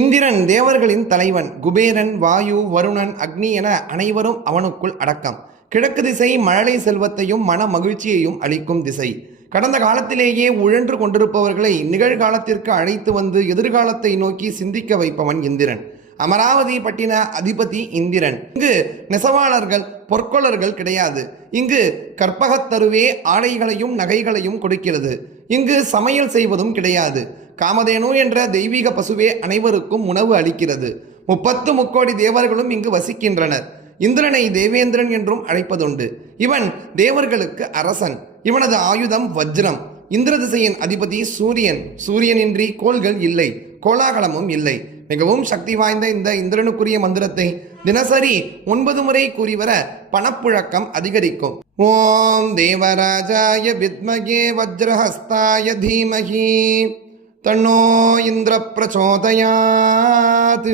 இந்திரன் தேவர்களின் தலைவன். குபேரன், வாயு, வருணன், அக்னி என அனைவரும் அவனுக்குள் அடக்கம். கிழக்கு திசை மழலை செல்வத்தையும் மன மகிழ்ச்சியையும் அளிக்கும் திசை. கடந்த காலத்திலேயே உழன்று கொண்டிருப்பவர்களை நிகழ்காலத்திற்கு அழைத்து வந்து எதிர்காலத்தை நோக்கி சிந்திக்க வைப்பவன் இந்திரன். அமராவதி பட்டின அதிபதி இந்திரன். இங்கு நெசவாளர்கள், பொற்கொளர்கள் கிடையாது. இங்கு கற்பகத்தருவே ஆடைகளையும் நகைகளையும் கொடுக்கிறது. இங்கு சமையல் செய்வதும் கிடையாது. காமதேனு என்ற தெய்வீக பசுவே அனைவருக்கும் உணவு அளிக்கிறது. 30 தேவர்களும் இங்கு வசிக்கின்றனர். இந்திரனை தேவேந்திரன் என்றும் அழைப்பதுண்டு. இவன் தேவர்களுக்கு அரசன். இவனது ஆயுதம் வஜ்ரம். இந்திர திசையின் அதிபதி சூரியன். சூரியனின்றி கோள்கள் இல்லை, கோலாகலமும் இல்லை. மிகவும் சக்தி வாய்ந்த இந்த இந்திரனுக்குரிய மந்திரத்தை தினசரி 9 முறை கூறிவர பணப்புழக்கம் அதிகரிக்கும். ஓம் தேவராஜாய வித்மகே வஜ்ரஹஸ்தாய தீமஹி தன்னோ இந்திர பிரச்சோதயாத்.